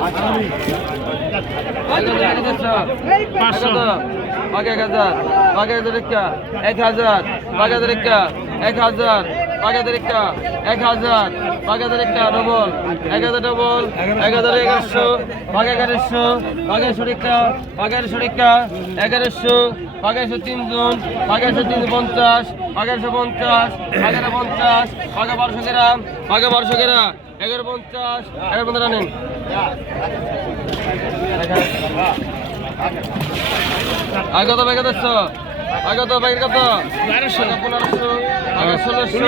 এক হাজার পাঁচ হাজার এক হাজার পাঁচ হাজার এক হাজার পাঁচ হাজার এক হাজার পাঁচ হাজার একটা ডবল এক হাজার ডবল এক হাজার এগারোশো পাঁচ এগারোশো পাঁচ একশো রেখা পাঁচ একশো রেখা এগারোশো পাঁচ একশো তিনজন পাঁচ একশো তিনশো পঞ্চাশ পাঁচ একশো পঞ্চাশ পাঁচ পঞ্চাশ পাঁচ বারোশো গ্রাম পাঁচ বারোশো গ্রাম এগারো পঞ্চাশ এগারো পঞ্চাশ নেন আগে কত ব্যাগে দিচ্ছ আগে কত? ব্যাগের কত বারোশো পনেরোশো আগে ষোলোশো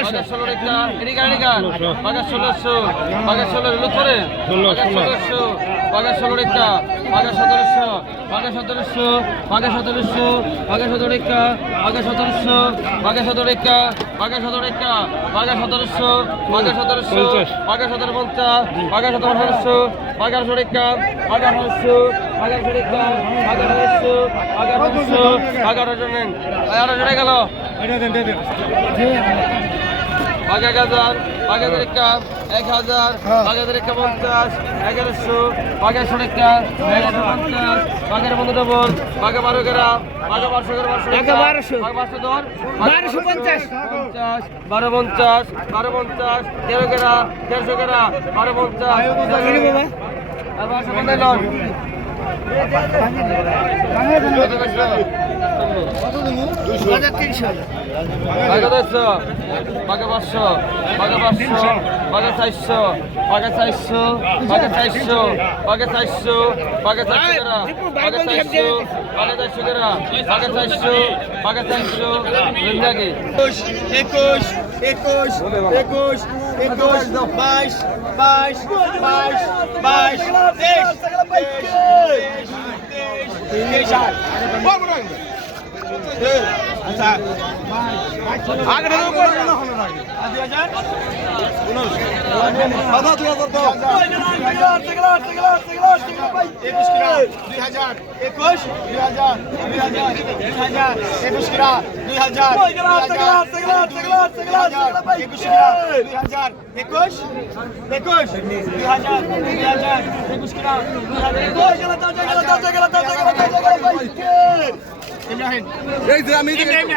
আগে ষোলো রেখা এদিকে এদিকে আগে ষোলোশো আগে ষোলো লুথরে আগে ষোলোশো। বাঘা ষোলো রেখা বাঘা সদস্য বাঘা সদস্য বাঘা সদস্য বাঘা সদর রেখা বাঘা সদস্য বাঘা সদর রেখা বাঘা সদর রেখা বাঘা সদস্য বাঘা সদস্য বাঘা সদর পঞ্চাশ বাঘা সদর সদস্য বাঘা সরেখা বাঘা সদস্য বাঘা সরেখা বাঘা সদস্য বাঘা সদস্য বাঘাটা জনেন এগারো জনে গেল বাঘা গাজার বাঘা রেখা এক হাজার রেখা এক হাজার আগে পঞ্চাশ এগারোশো বাঘেরশো রেখা এগারোশো পঞ্চাশ বাঘের বন্ধু ডবল বাঘে বারো গেরা বাঘে বারোশো গেরা বারোশো বারোশো। বাঘে বারোশো পঞ্চাশ। পঞ্চাশ বারো পঞ্চাশ বারো পঞ্চাশ তেরো গেরা তেরোশো গেরা বারো পঞ্চাশ বারোশো পঞ্চাশ পাকা দুইশো পাকা পাঁচশো পাকা পাঁচশো পাকা চারশো পাকা চারশো পাকা চারশো পাকা চারশো পাকা চারশো পাকা চারশো পাকা চারশো কেরা পাকা চারশো পাকা চারশো একুশ একুশ একুশ একুশ একুশ বাইশ বাইশ বাইশ বাইশ তেইশ তেইশ আচ্ছা আগে আধা দুই হাজার একুশ কিরা দুই হাজার একুশ দুই হাজার দুই হাজার দুই হাজার একুশ কিরা দুই হাজার একুশ কিরা দুই হাজার একুশ একুশ দুই হাজার দুই হাজার একুশ কিরা দুই হাজার ইব্রাহিম এই যে আমি ইব্রাহিম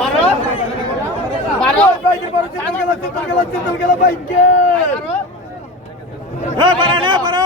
বারো বারো বারো বারো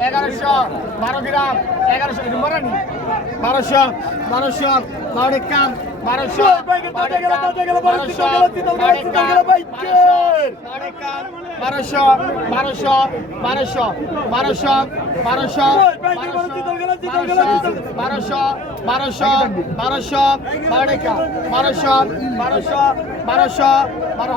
এগারোশো বারো গ্রাম এগারোশো মরানি। বারোশো বারোশো বারো কাম বারোশো বারোশো বারোশো বারোশো বারোশো বারোশো বারোশো বারোশো বারোশো বারোশো বারো বারোশো বারোশো বারোশো বারো